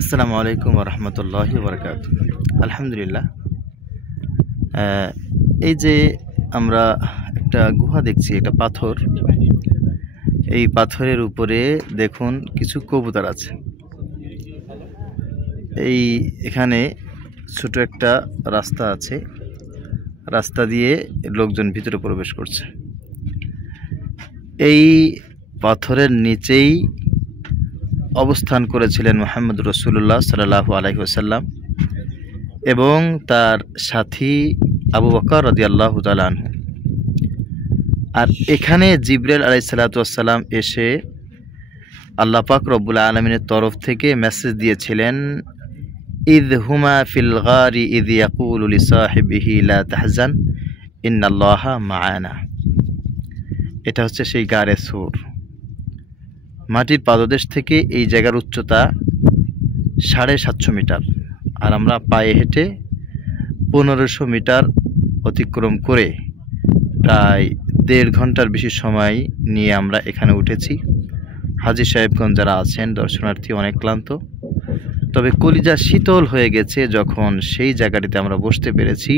আসসালামু আলাইকুম ওয়া রাহমাতুল্লাহি ওয়া বারাকাতুহু। আলহামদুলিল্লাহ, এই যে আমরা একটা গুহা দেখছি, একটা পাথর। এই পাথরের উপরে দেখুন কিছু কবুতর আছে। এখানে ছোট একটা রাস্তা আছে, রাস্তা দিয়ে লোকজন ভিতরে প্রবেশ করছে। এই পাথরের নিচেই অবস্থান করেছিলেন মুহাম্মদ রাসূলুল্লাহ সাল্লাল্লাহু আলাইহি ওয়াসাল্লাম এবং তার সাথী আবু বকর রাদিয়াল্লাহু তাআলা আনহু। আর এখানে জিবরাইল আলাইহিস সালাতু ওয়াস সালাম এসে আল্লাহ পাক রব্বুল আলামিনের তরফ থেকে মেসেজ দিয়েছিলেন, ইয হুমা ফিল গারি ইয ইয়াকুলু লিসাহিবিহি লা তাহজান ইন্নাল্লাহা মা'ানা। এটা হচ্ছে সেই গারে সূর। মাটির পাদদেশ থেকে এই জায়গার উচ্চতা 750 মিটার, আর আমরা পায়ে হেঁটে 1500 মিটার অতিক্রম করে প্রায় 1.5 ঘন্টার বেশি সময় নিয়ে আমরা এখানে উঠেছি। হাজী সাহেবগঞ্জ যারা আছেন দর্শনার্থী অনেক ক্লান্ত, তবে কলিজা শীতল হয়ে গেছে যখন সেই জায়গাটিতে আমরা বসতে পেরেছি,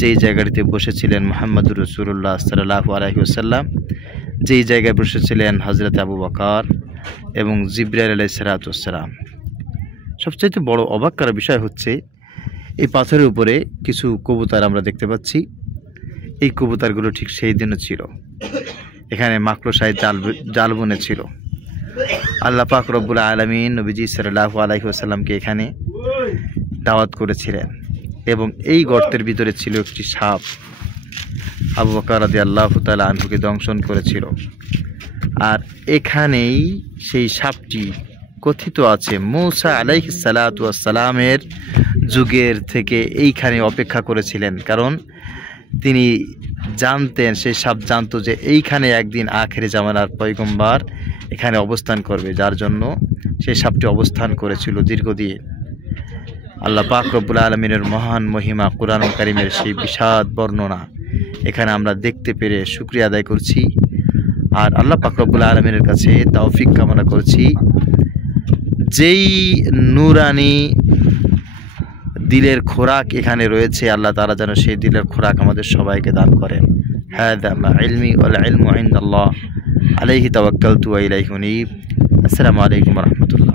যেই জায়গাটিতে বসেছিলেন মুহাম্মদুর রাসূলুল্লাহ সাল্লাল্লাহু আলাইহি ওয়াসাল্লাম, যেই জায়গায় বসেছিলেন হযরত আবু বকর এবং জিবরাইল আলাইহিস সালাতু ওয়াস সালাম। সবচেয়ে বড় অবাক করার বিষয় হচ্ছে এই পাথরের উপরে কিছু কবুতর আমরা দেখতে পাচ্ছি। এই কবুতরগুলো ঠিক সেই দিনও ছিল। এখানে মাকড়সায় জাল বুনেছিল। আল্লাহ পাক রব্বুল আলামিন নবীজি সাল্লাল্লাহু আলাইহি ওয়াসাল্লামকে এখানে দাওয়াত করেছিলেন এবং এই গর্তের ভিতরে ছিল একটি সাপ। আবু বকর রাদিয়াল্লাহু তাআলা আনহুকে দংশন করেছিল। আর এখানেই সেই সাপটি কথিত আছে মূসা আলাইহিস সালাতু ওয়াস সালামের যুগের থেকে এইখানে অপেক্ষা করেছিলেন, কারণ তিনি জানতেন, সেই সাপ জানতো যে এইখানে একদিন আখেরি জামানার পয়গম্বর এখানে অবস্থান করবে, যার জন্য সেই সাপটি অবস্থান করেছিল দীর্ঘদিন। আল্লাহ পাক রব্বুল আলামিনের মহান মহিমা, কুরআনুল কারীমের সেই বিশাল বর্ণনা এখানে আমরা দেখতে পেরে শুকরিয়া আদায় করছি। আর আল্লাহ পাক রব্বুল আলামিনের কাছে তৌফিক কামনা করছি, যেই নূরানি দিলের খোরাক এখানে রয়েছে, আল্লাহ তাআলা যেন সেই দিলের খোরাক আমাদের সবাইকে দান করেন। হাযা মা ইলমি ওয়াল ইলমু ইনদাল্লাহ আলাইহি তাওয়াক্কালতু ওয়া ইলাইহি উনীব। আসসালামু আলাইকুম ওয়া রাহমাতুল্লাহ।